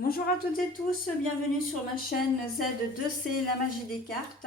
Bonjour à toutes et tous, bienvenue sur ma chaîne Z2C, la magie des cartes.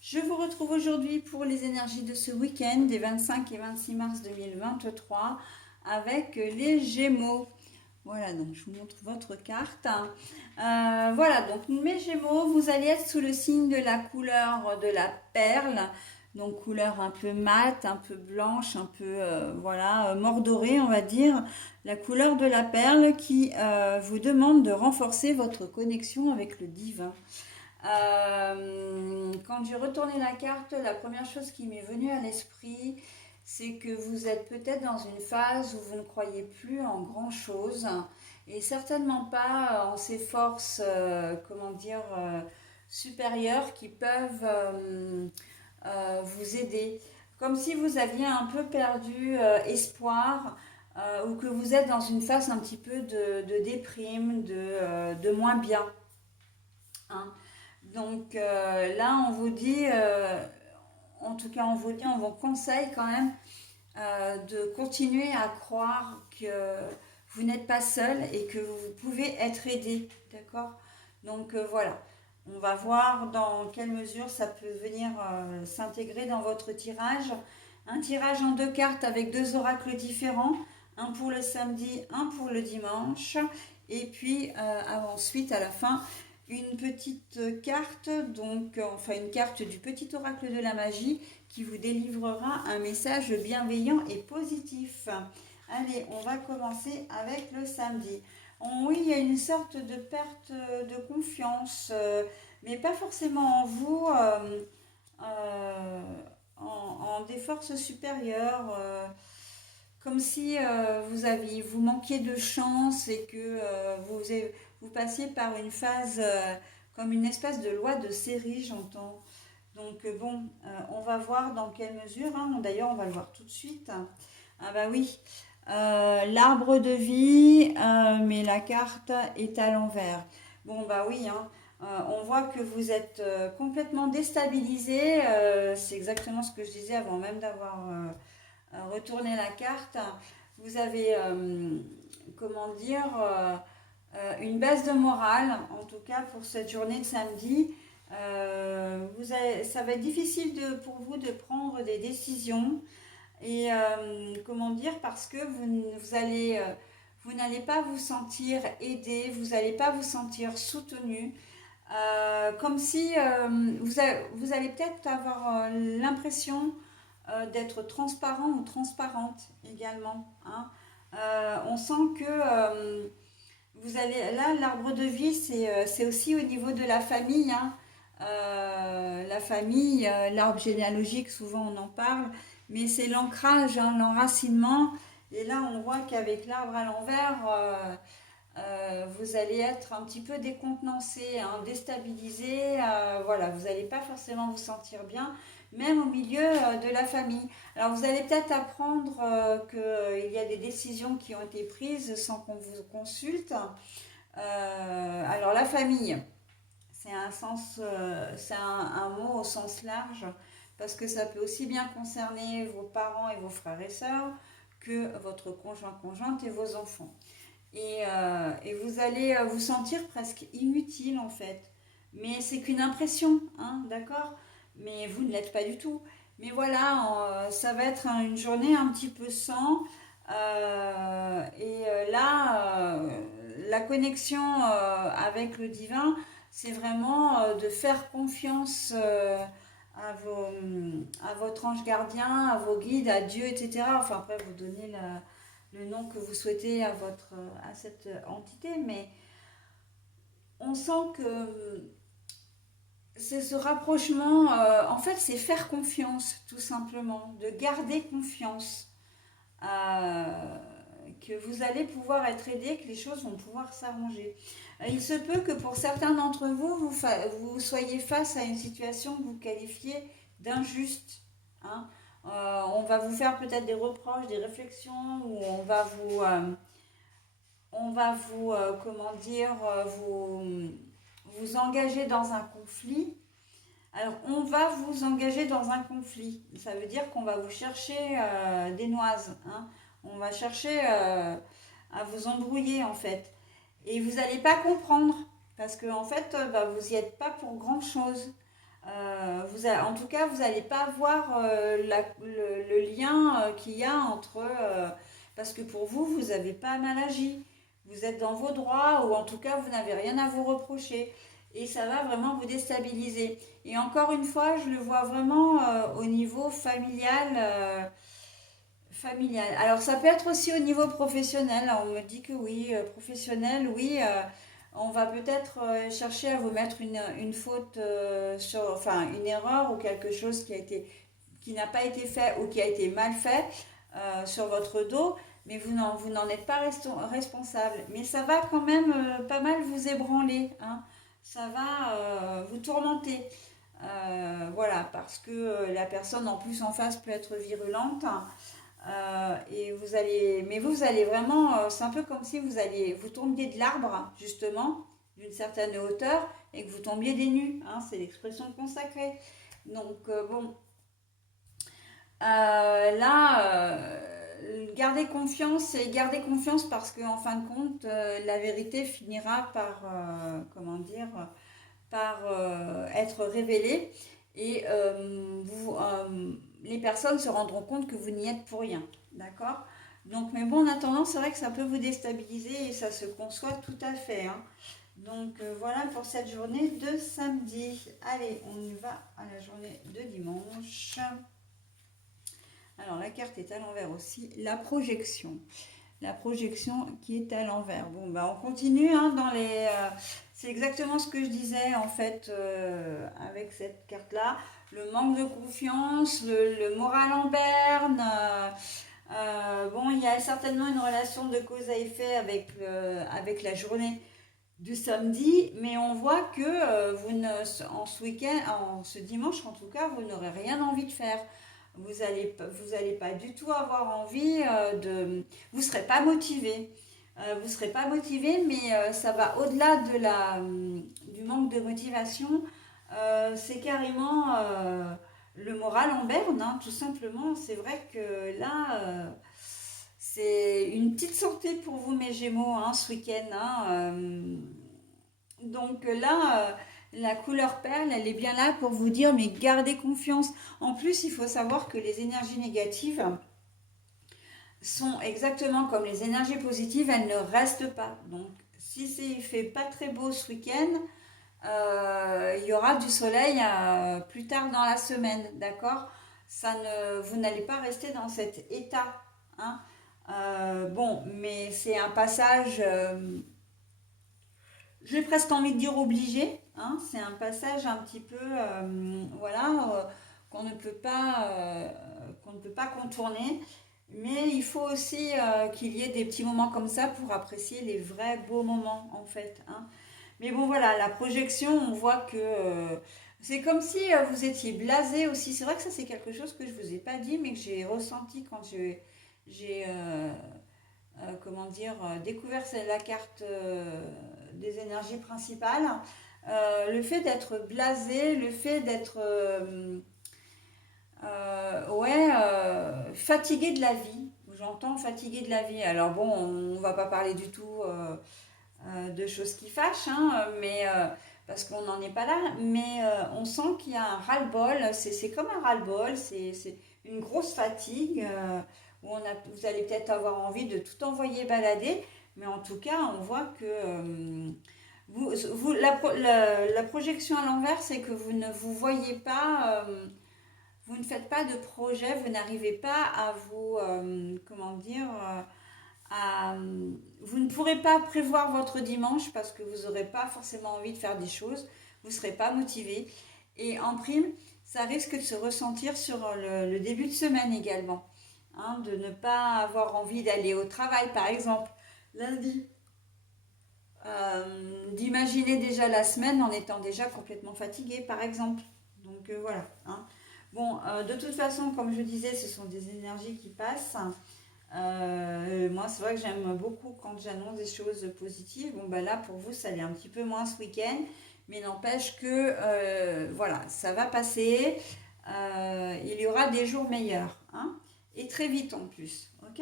Je vous retrouve aujourd'hui pour les énergies de ce week-end des 25 et 26 mars 2023 avec les Gémeaux. Voilà, donc je vous montre votre carte. Voilà, donc mes Gémeaux, vous allez être sous le signe de la couleur de la perle. Donc couleur un peu mate, un peu blanche, un peu voilà, mordorée on va dire. La couleur de la perle qui vous demande de renforcer votre connexion avec le divin. Quand j'ai retourné la carte, la première chose qui m'est venue à l'esprit, c'est que vous êtes peut-être dans une phase où vous ne croyez plus en grand-chose et certainement pas en ces forces, comment dire, supérieures qui peuvent vous aider. Comme si vous aviez un peu perdu espoir ou que vous êtes dans une phase un petit peu de déprime, de moins bien. Hein. Donc là, on vous dit, en tout cas, on vous conseille quand même de continuer à croire que vous n'êtes pas seul et que vous pouvez être aidé, d'accord? Donc voilà, on va voir dans quelle mesure ça peut venir s'intégrer dans votre tirage. Un tirage en deux cartes avec deux oracles différents, un pour le samedi, un pour le dimanche, et puis ensuite à la fin une petite carte, donc enfin une carte du petit oracle de la magie qui vous délivrera un message bienveillant et positif. Allez, on va commencer avec le samedi. Oui, il y a une sorte de perte de confiance, mais pas forcément en vous, euh, en des forces supérieures, comme si vous manquiez de chance et que vous passiez par une phase comme une espèce de loi de série, j'entends. Donc bon, on va voir dans quelle mesure, hein. D'ailleurs on va le voir tout de suite. Ah bah oui, l'arbre de vie, mais la carte est à l'envers. Bon bah oui, hein, on voit que vous êtes complètement déstabilisé, c'est exactement ce que je disais avant même d'avoir retourné la carte. Vous avez, comment dire, une baisse de morale, en tout cas pour cette journée de samedi. Ça va être difficile pour vous de prendre des décisions et comment dire parce que vous n'allez pas vous sentir aidé, vous n'allez pas vous sentir soutenu. Comme si vous allez peut-être avoir l'impression d'être transparent ou transparente également. Hein. On sent que vous allez là l'arbre de vie c'est aussi au niveau de la famille. Hein. La famille, l'arbre généalogique, souvent on en parle, mais c'est l'ancrage, hein, l'enracinement. Et là, on voit qu'avec l'arbre à l'envers, vous allez être un petit peu décontenancé, hein, déstabilisé. Voilà, vous n'allez pas forcément vous sentir bien, même au milieu de la famille. Alors, vous allez peut-être apprendre qu'il y a des décisions qui ont été prises sans qu'on vous consulte. Alors, la famille. C'est un mot au sens large parce que ça peut aussi bien concerner vos parents et vos frères et sœurs que votre conjoint, conjointe et vos enfants. Et vous allez vous sentir presque inutile en fait. Mais c'est qu'une impression, hein, d'accord? Mais vous ne l'êtes pas du tout. Mais voilà, ça va être une journée un petit peu sans. Là, la connexion avec le divin, c'est vraiment de faire confiance à votre ange gardien, à vos guides, à Dieu, etc. Enfin, après, vous donnez le nom que vous souhaitez à cette entité, mais on sent que c'est ce rapprochement, en fait, c'est faire confiance, tout simplement, de garder confiance, euh, que vous allez pouvoir être aidé, que les choses vont pouvoir s'arranger. Il se peut que pour certains d'entre vous, vous soyez face à une situation que vous qualifiez d'injuste. Hein. On va vous faire peut-être des reproches, des réflexions, ou on va vous comment dire, vous engager dans un conflit. Alors, on va vous engager dans un conflit. Ça veut dire qu'on va vous chercher des noises. Hein. On va chercher à vous embrouiller, en fait. et vous n'allez pas comprendre parce que en fait, vous n'y êtes pas pour grand-chose. En tout cas, vous n'allez pas voir le lien qu'il y a entre... parce que pour vous, vous n'avez pas mal agi. Vous êtes dans vos droits ou en tout cas, vous n'avez rien à vous reprocher. Et ça va vraiment vous déstabiliser. Et encore une fois, je le vois vraiment au niveau familial. Alors ça peut être aussi au niveau professionnel. On me dit que oui, professionnel, oui. On va peut-être chercher à vous mettre une faute enfin une erreur ou quelque chose qui n'a pas été fait ou qui a été mal fait sur votre dos, mais vous n'en êtes pas responsable. Mais ça va quand même pas mal vous ébranler, hein. Ça va vous tourmenter. Voilà, parce que la personne en plus en face peut être virulente. Et vous allez vraiment, c'est un peu comme si vous tombiez de l'arbre, justement, d'une certaine hauteur, et que vous tombiez des nues, hein, c'est l'expression consacrée. Donc, gardez confiance parce qu'en fin de compte, la vérité finira par, comment dire, par être révélée et les personnes se rendront compte que vous n'y êtes pour rien. D'accord? Donc, mais bon, en attendant, c'est vrai que ça peut vous déstabiliser et ça se conçoit tout à fait, hein. Donc, voilà pour cette journée de samedi. Allez, on y va à la journée de dimanche. Alors, la carte est à l'envers aussi. La projection. La projection qui est à l'envers. Bon, on continue, hein, c'est exactement ce que je disais en fait avec cette carte-là. Le manque de confiance, le moral en berne. Bon, il y a certainement une relation de cause à effet avec la journée du samedi, mais on voit que en ce week-end, en ce dimanche en tout cas, vous n'aurez rien envie de faire. Vous allez pas du tout avoir envie vous serez pas motivé. Vous serez pas motivé, mais ça va au-delà du manque de motivation. C'est carrément le moral en berne, hein, tout simplement. C'est vrai que là, c'est une petite santé pour vous, mes Gémeaux, hein, ce week-end, hein. Donc là, la couleur perle, elle est bien là pour vous dire, mais gardez confiance. En plus, il faut savoir que les énergies négatives sont exactement comme les énergies positives, elles ne restent pas. Donc, si il fait pas très beau ce week-end, il y aura du soleil plus tard dans la semaine, d'accord? Vous n'allez pas rester dans cet état, hein. Bon, mais c'est un passage, j'ai presque envie de dire obligé, hein. C'est un passage un petit peu, voilà, qu'on ne peut pas contourner. Mais il faut aussi qu'il y ait des petits moments comme ça pour apprécier les vrais beaux moments, en fait, hein. Mais bon, voilà, la projection, on voit que c'est comme si vous étiez blasé aussi. C'est vrai que ça, c'est quelque chose que je ne vous ai pas dit, mais que j'ai ressenti quand j'ai comment dire, découvert la carte des énergies principales. Le fait d'être blasé, le fait d'être ouais, fatigué de la vie. J'entends fatigué de la vie. Alors bon, on va pas parler du tout de choses qui fâchent, hein, mais parce qu'on n'en est pas là, mais on sent qu'il y a un ras-le-bol. C'est comme un ras-le-bol, c'est une grosse fatigue où vous allez peut-être avoir envie de tout envoyer balader, mais en tout cas, on voit que la projection à l'envers, c'est que vous ne vous voyez pas. Vous ne faites pas de projet, vous n'arrivez pas à vous, comment dire, vous ne pourrez pas prévoir votre dimanche parce que vous n'aurez pas forcément envie de faire des choses, vous ne serez pas motivé. Et en prime, ça risque de se ressentir sur le début de semaine également, hein, de ne pas avoir envie d'aller au travail, par exemple, lundi. D'imaginer déjà la semaine en étant déjà complètement fatigué, par exemple. Donc voilà, hein. Bon, de toute façon, comme je disais, ce sont des énergies qui passent. Moi, c'est vrai que j'aime beaucoup quand j'annonce des choses positives. Bon, là, pour vous, ça l'est un petit peu moins ce week-end. Mais n'empêche que, voilà, ça va passer. Il y aura des jours meilleurs, hein, et très vite en plus. Ok?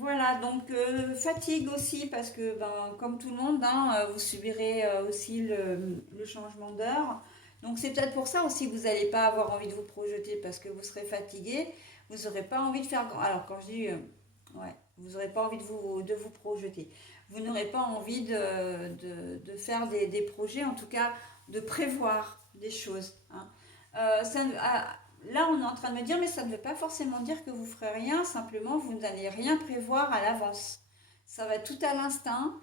Voilà, donc fatigue aussi parce que ben, comme tout le monde, hein, vous subirez aussi le changement d'heure. Donc c'est peut-être pour ça aussi que vous n'allez pas avoir envie de vous projeter parce que vous serez fatigué, vous n'aurez pas envie de faire... Alors quand je dis... ouais, vous n'aurez pas envie de vous projeter. Vous n'aurez pas envie de faire des projets, en tout cas de prévoir des choses. Hein. Là, on est en train de me dire, mais ça ne veut pas forcément dire que vous ferez rien, simplement vous n'allez rien prévoir à l'avance. Ça va être tout à l'instinct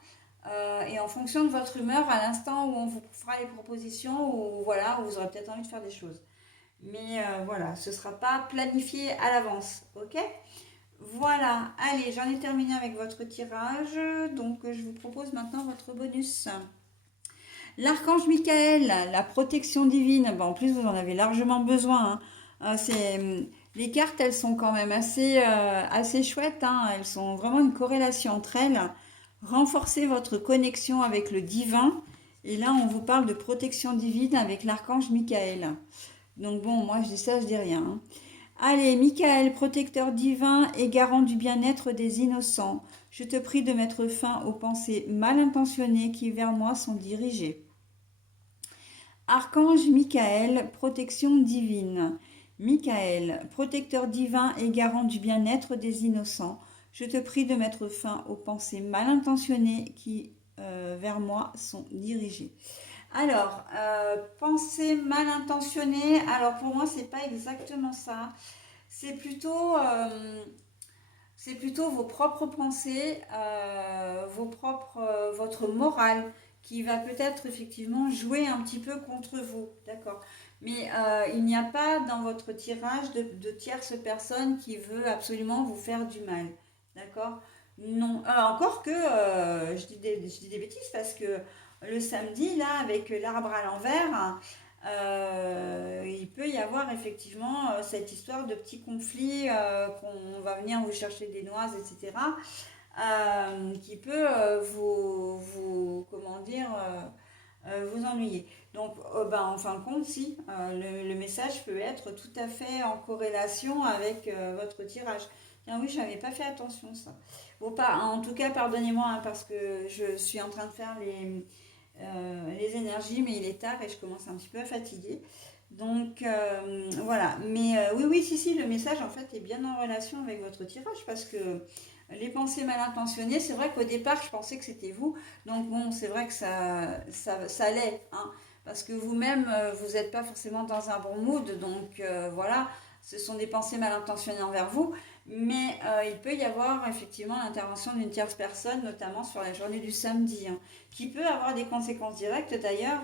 et en fonction de votre humeur, à l'instant où on vous fera les propositions, ou voilà, où vous aurez peut-être envie de faire des choses. Mais voilà, ce ne sera pas planifié à l'avance, ok? Voilà, allez, j'en ai terminé avec votre tirage, donc je vous propose maintenant votre bonus. L'archange Michael, la protection divine, ben, en plus vous en avez largement besoin. Hein. Les cartes, elles sont quand même assez chouettes. Hein. Elles sont vraiment une corrélation entre elles. Renforcez votre connexion avec le divin. Et là, on vous parle de protection divine avec l'archange Michael. Donc bon, moi je dis ça, je dis rien. Hein. Allez, Michael, protecteur divin et garant du bien-être des innocents, je te prie de mettre fin aux pensées mal intentionnées qui vers moi sont dirigées. Archange Michael, protection divine. Michael, protecteur divin et garant du bien-être des innocents, je te prie de mettre fin aux pensées mal intentionnées qui vers moi sont dirigées. Alors, pensées mal intentionnées, alors pour moi, c'est pas exactement ça. C'est plutôt, vos propres pensées, votre morale qui va peut-être effectivement jouer un petit peu contre vous, d'accord. Mais il n'y a pas dans votre tirage de tierce personne qui veut absolument vous faire du mal, d'accord. Non, encore que je dis des bêtises parce que le samedi, là, avec l'arbre à l'envers, il peut y avoir effectivement cette histoire de petits conflits qu'on va venir vous chercher des noises, etc. Qui peut comment dire, vous ennuyer. Donc, ben, en fin de compte, si, le message peut être tout à fait en corrélation avec votre tirage. Bien oui, je n'avais pas fait attention ça. Bon, pas, en tout cas, pardonnez-moi hein, parce que je suis en train de faire les énergies, mais il est tard et je commence un petit peu à fatiguer. Donc voilà, mais oui, oui, si, le message en fait est bien en relation avec votre tirage parce que les pensées mal intentionnées, c'est vrai qu'au départ je pensais que c'était vous, donc bon, c'est vrai que ça l'est, hein, parce que vous-même vous n'êtes pas forcément dans un bon mood, donc voilà, ce sont des pensées mal intentionnées envers vous, mais il peut y avoir effectivement l'intervention d'une tierce personne, notamment sur la journée du samedi, hein, qui peut avoir des conséquences directes d'ailleurs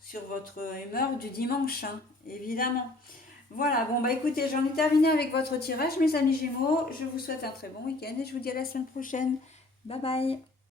sur votre humeur du dimanche, hein, évidemment. Voilà, bon bah écoutez, j'en ai terminé avec votre tirage, mes amis Gémeaux. Je vous souhaite un très bon week-end et je vous dis à la semaine prochaine. Bye bye.